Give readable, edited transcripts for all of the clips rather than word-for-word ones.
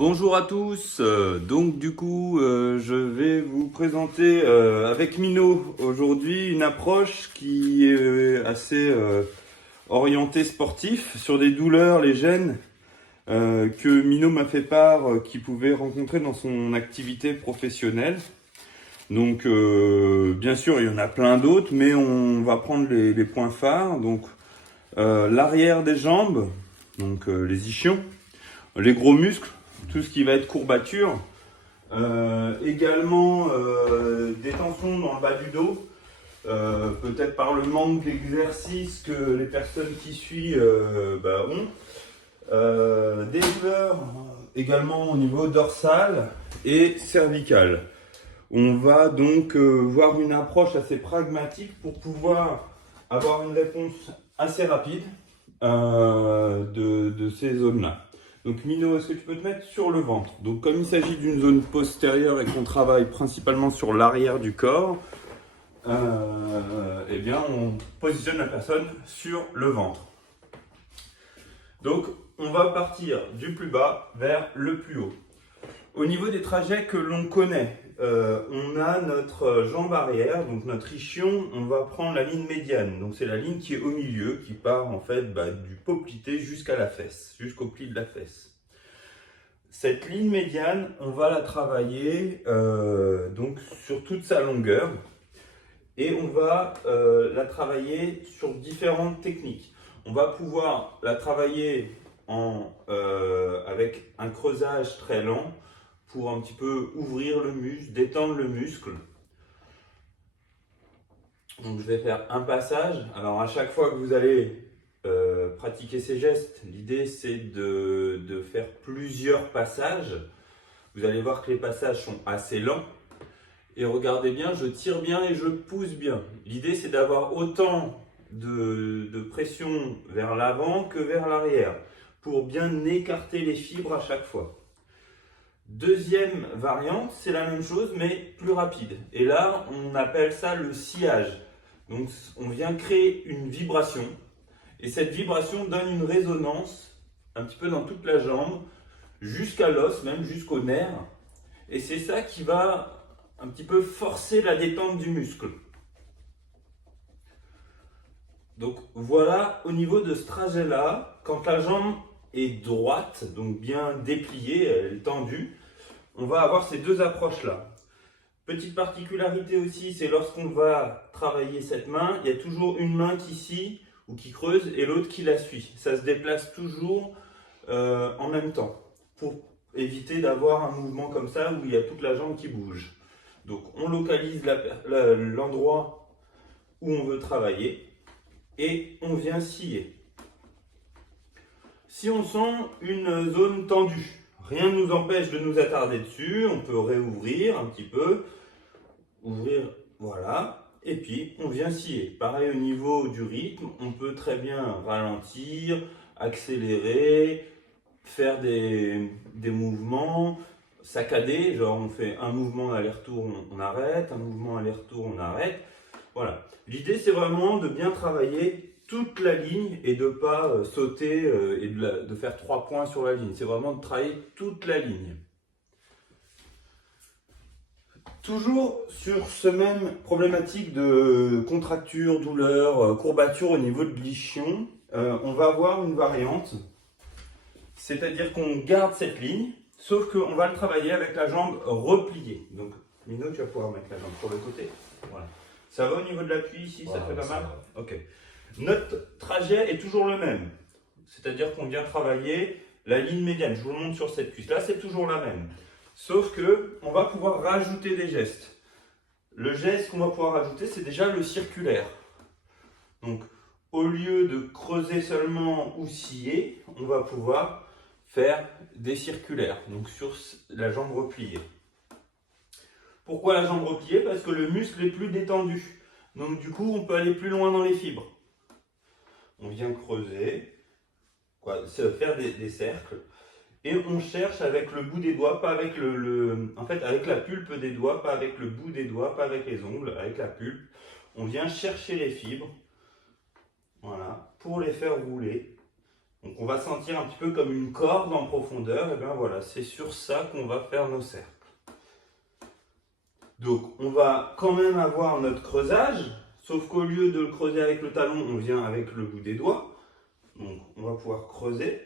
Bonjour à tous, je vais vous présenter avec Mino aujourd'hui une approche qui est assez orientée sportif sur des douleurs, les gènes que Mino m'a fait part qu'il pouvait rencontrer dans son activité professionnelle. Donc bien sûr il y en a plein d'autres, mais on va prendre les points phares. Donc l'arrière des jambes, donc les ischions, les gros muscles, tout ce qui va être courbature, également des tensions dans le bas du dos, peut-être par le manque d'exercice que les personnes qui suivent ont, des douleurs également au niveau dorsal et cervical. On va donc voir une approche assez pragmatique pour pouvoir avoir une réponse assez rapide de ces zones-là. Donc Mino, est-ce que tu peux te mettre sur le ventre? Donc comme il s'agit d'une zone postérieure et qu'on travaille principalement sur l'arrière du corps, eh bien on positionne la personne sur le ventre. Donc on va partir du plus bas vers le plus haut. Au niveau des trajets que l'on connaît, on a notre jambe arrière, donc notre ischion, on va prendre la ligne médiane. Donc c'est la ligne qui est au milieu, qui part en fait du poplité jusqu'à la fesse, jusqu'au pli de la fesse. Cette ligne médiane, on va la travailler donc sur toute sa longueur et on va la travailler sur différentes techniques. On va pouvoir la travailler avec un creusage très lent, pour un petit peu ouvrir le muscle, détendre le muscle. Donc je vais faire un passage. Alors à chaque fois que vous allez pratiquer ces gestes, l'idée c'est de faire plusieurs passages. Vous allez voir que les passages sont assez lents. Et regardez bien, je tire bien et je pousse bien. L'idée c'est d'avoir autant de pression vers l'avant que vers l'arrière, pour bien écarter les fibres à chaque fois. Deuxième variante, c'est la même chose mais plus rapide. Et là, on appelle ça le sciage. Donc, on vient créer une vibration. Et cette vibration donne une résonance un petit peu dans toute la jambe, jusqu'à l'os, même jusqu'au nerf. Et c'est ça qui va un petit peu forcer la détente du muscle. Donc voilà, au niveau de ce trajet-là, quand la jambe est droite, donc bien dépliée, elle est tendue, on va avoir ces deux approches-là. Petite particularité aussi, c'est lorsqu'on va travailler cette main, il y a toujours une main qui scie ou qui creuse et l'autre qui la suit. Ça se déplace toujours en même temps pour éviter d'avoir un mouvement comme ça où il y a toute la jambe qui bouge. Donc on localise l'endroit où on veut travailler et on vient scier. Si on sent une zone tendue, rien ne nous empêche de nous attarder dessus, on peut réouvrir un petit peu, ouvrir, voilà, et puis on vient scier. Pareil au niveau du rythme, on peut très bien ralentir, accélérer, faire des mouvements saccadés, genre on fait un mouvement aller-retour, on arrête, un mouvement aller-retour, on arrête. Voilà. L'idée c'est vraiment de bien travailler toute la ligne et de ne pas sauter et de faire 3 points sur la ligne. C'est vraiment de travailler toute la ligne. Toujours sur ce même problématique de contracture, douleur, courbature au niveau de l'ischion, on va avoir une variante. C'est-à-dire qu'on garde cette ligne, sauf qu'on va le travailler avec la jambe repliée. Donc, Mino, tu vas pouvoir mettre la jambe sur le côté. Voilà. Ça va au niveau de l'appui ici, ça fait pas mal? Ok. Notre trajet est toujours le même. C'est-à-dire qu'on vient travailler la ligne médiane. Je vous le montre sur cette cuisse. Là, c'est toujours la même. Sauf qu'on va pouvoir rajouter des gestes. Le geste qu'on va pouvoir rajouter, c'est déjà le circulaire. Donc, au lieu de creuser seulement ou scier, on va pouvoir faire des circulaires. Donc, sur la jambe repliée. Pourquoi la jambe repliée? Parce que le muscle est plus détendu. Donc, du coup, on peut aller plus loin dans les fibres. On vient creuser, faire des cercles. Et on cherche avec le bout des doigts, pas avec en fait avec la pulpe des doigts, pas avec le bout des doigts, pas avec les ongles, avec la pulpe. On vient chercher les fibres, voilà, pour les faire rouler Donc on va sentir un petit peu comme une corde en profondeur. Et bien voilà, c'est sur ça qu'on va faire nos cercles. Donc on va quand même avoir notre creusage, sauf qu'au lieu de le creuser avec le talon, on vient avec le bout des doigts. Donc on va pouvoir creuser.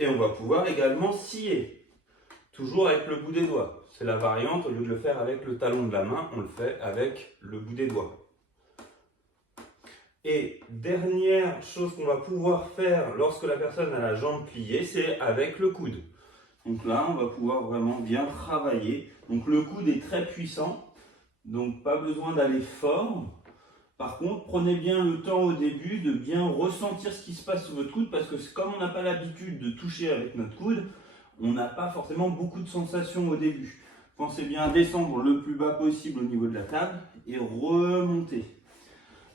Et on va pouvoir également scier, toujours avec le bout des doigts. C'est la variante, au lieu de le faire avec le talon de la main, on le fait avec le bout des doigts. Et dernière chose qu'on va pouvoir faire lorsque la personne a la jambe pliée, c'est avec le coude. Donc là, on va pouvoir vraiment bien travailler. Donc le coude est très puissant, donc pas besoin d'aller fort. Par contre, prenez bien le temps au début de bien ressentir ce qui se passe sur votre coude, parce que comme on n'a pas l'habitude de toucher avec notre coude, on n'a pas forcément beaucoup de sensations au début. Pensez bien à descendre le plus bas possible au niveau de la table et remonter.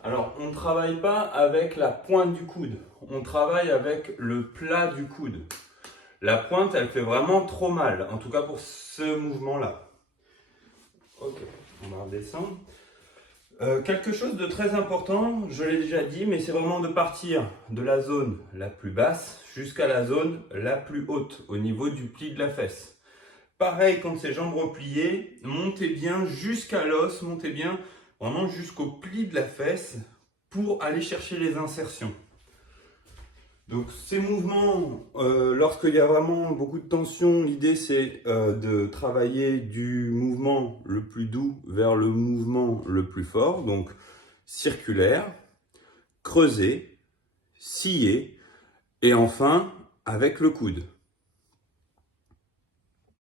Alors, on ne travaille pas avec la pointe du coude, on travaille avec le plat du coude. La pointe, elle fait vraiment trop mal, en tout cas pour ce mouvement-là. Ok, on va redescendre. Quelque chose de très important, je l'ai déjà dit, mais c'est vraiment de partir de la zone la plus basse jusqu'à la zone la plus haute, au niveau du pli de la fesse. Pareil, quand c'est jambes repliées, montez bien jusqu'à l'os, montez bien vraiment jusqu'au pli de la fesse pour aller chercher les insertions. Donc ces mouvements, lorsqu'il y a vraiment beaucoup de tension, l'idée c'est de travailler du mouvement le plus doux vers le mouvement le plus fort, donc circulaire, creuser, scier et enfin avec le coude.